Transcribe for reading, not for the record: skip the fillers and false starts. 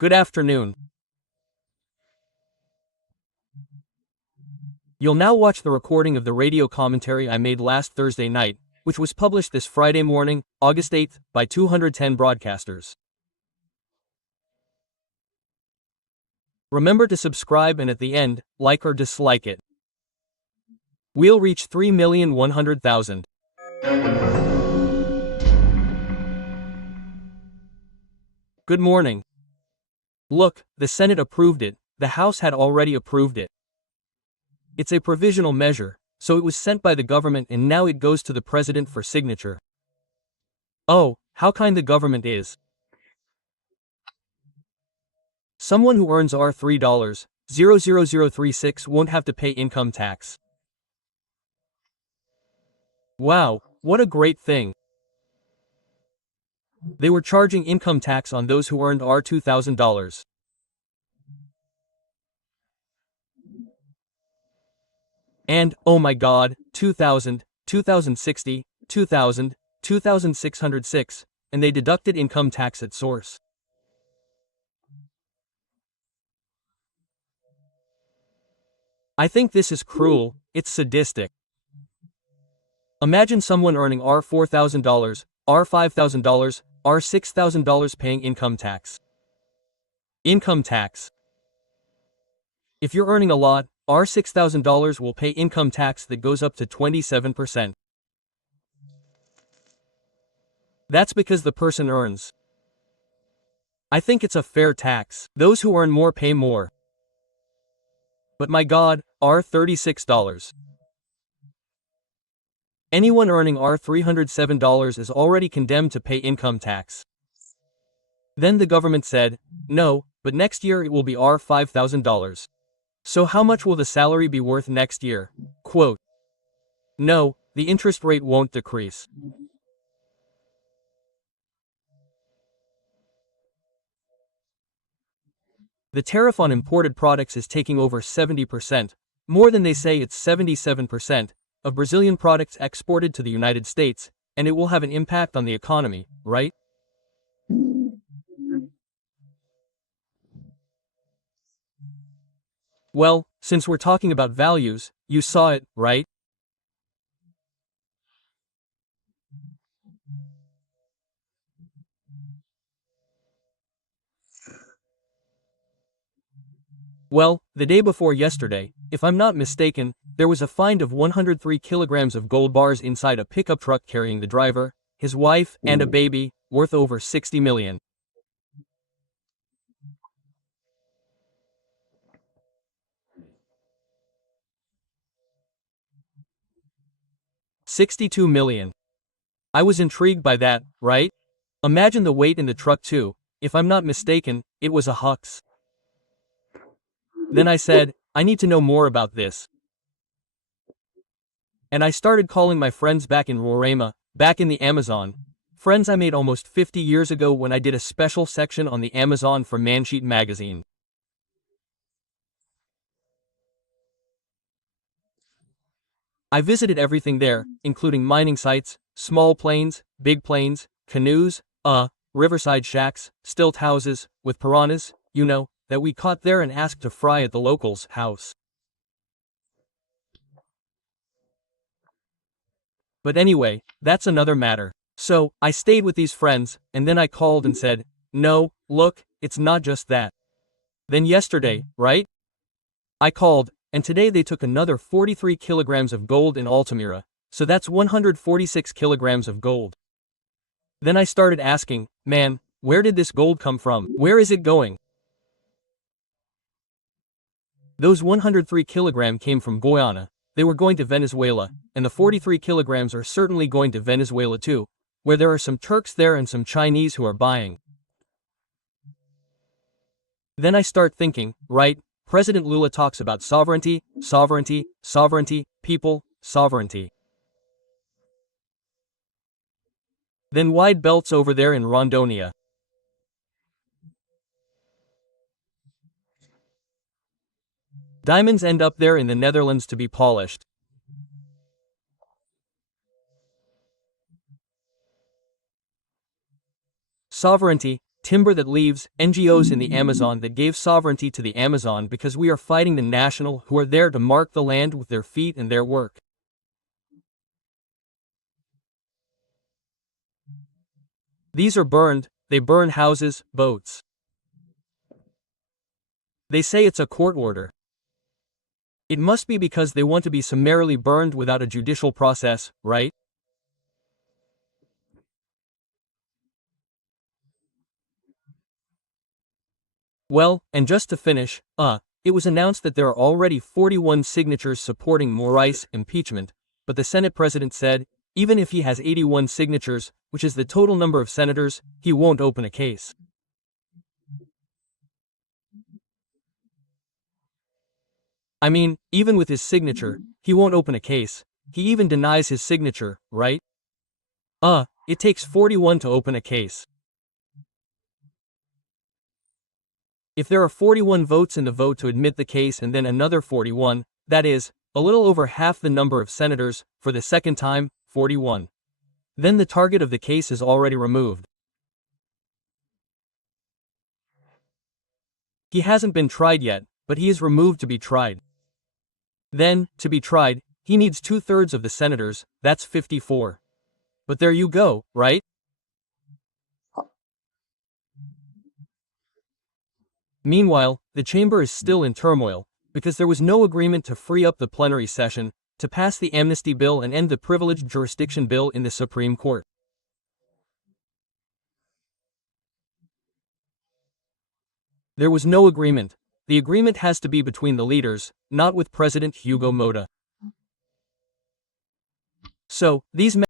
Good afternoon. You'll now watch the recording of the radio commentary I made last Thursday night, which was published this Friday morning, August 8th, by 210 broadcasters. Remember to subscribe and at the end, like or dislike it. We'll reach 3,100,000. Good morning. Look, the Senate approved it, the House had already approved it. It's a provisional measure, so it was sent by the government and now it goes to the president for signature. Oh, how kind the government is. Someone who earns $3,000,036 won't have to pay income tax. Wow, what a great thing. They were charging income tax on those who earned $2,000. And, oh my god, 2,000, 2,060, 2,000, 2,606, and they deducted income tax at source. I think this is cruel, it's sadistic. Imagine someone earning $4,000, $5,000, $6,000 paying income tax. Income tax. If you're earning a lot, $6,000 will pay income tax that goes up to 27%. That's because the person earns. I think it's a fair tax. Those who earn more pay more. But my god, $36. Anyone earning $307 is already condemned to pay income tax. Then the government said, no, but next year it will be $5,000. So how much will the salary be worth next year? Quote. No, the interest rate won't decrease. The tariff on imported products is taking over 70%, more than they say it's 77%, of Brazilian products exported to the United States, and it will have an impact on the economy, right? Well, since we're talking about values, you saw it, right? Well, the day before yesterday, if I'm not mistaken, there was a find of 103 kilograms of gold bars inside a pickup truck carrying the driver, his wife, and a baby, worth over 60 million. $62 million. I was intrigued by that, right? Imagine the weight in the truck too. If I'm not mistaken, it was a Hux. Then I said, I need to know more about this. And I started calling my friends back in Roraima, back in the Amazon. Friends I made almost 50 years ago when I did a special section on the Amazon for Mansheet magazine. I visited everything there, including mining sites, small planes, big planes, canoes, riverside shacks, stilt houses, with piranhas, that we caught there and asked to fry at the locals' house. But anyway, that's another matter. So, I stayed with these friends, and then I called and said, no, look, it's not just that. Then yesterday, right? I called, and today they took another 43 kilograms of gold in Altamira, so that's 146 kilograms of gold. Then I started asking, man, where did this gold come from? Where is it going? Those 103 kilograms came from Guyana, they were going to Venezuela, and the 43 kilograms are certainly going to Venezuela too, where there are some Turks there and some Chinese who are buying. Then I start thinking, right, President Lula talks about sovereignty, sovereignty, sovereignty, people, sovereignty. Then wide belts over there in Rondonia. Diamonds end up there in the Netherlands to be polished. Sovereignty, timber that leaves, NGOs in the Amazon that gave sovereignty to the Amazon because we are fighting the national who are there to mark the land with their feet and their work. These are burned, they burn houses, boats. They say it's a court order. It must be because they want to be summarily burned without a judicial process, right? Well, and just to finish, it was announced that there are already 41 signatures supporting Morai's impeachment, but the Senate president said, even if he has 81 signatures, which is the total number of senators, he won't open a case. I mean, even with his signature, he won't open a case. He even denies his signature, right? It takes 41 to open a case. If there are 41 votes in the vote to admit the case and then another 41, that is, a little over half the number of senators, for the second time, 41. Then the target of the case is already removed. He hasn't been tried yet, but he is removed to be tried. Then, to be tried, he needs 2/3 of the senators, that's 54. But there you go, right? Meanwhile, the chamber is still in turmoil, because there was no agreement to free up the plenary session, to pass the amnesty bill and end the privileged jurisdiction bill in the Supreme Court. There was no agreement. The agreement has to be between the leaders, not with President Hugo Mota. So, these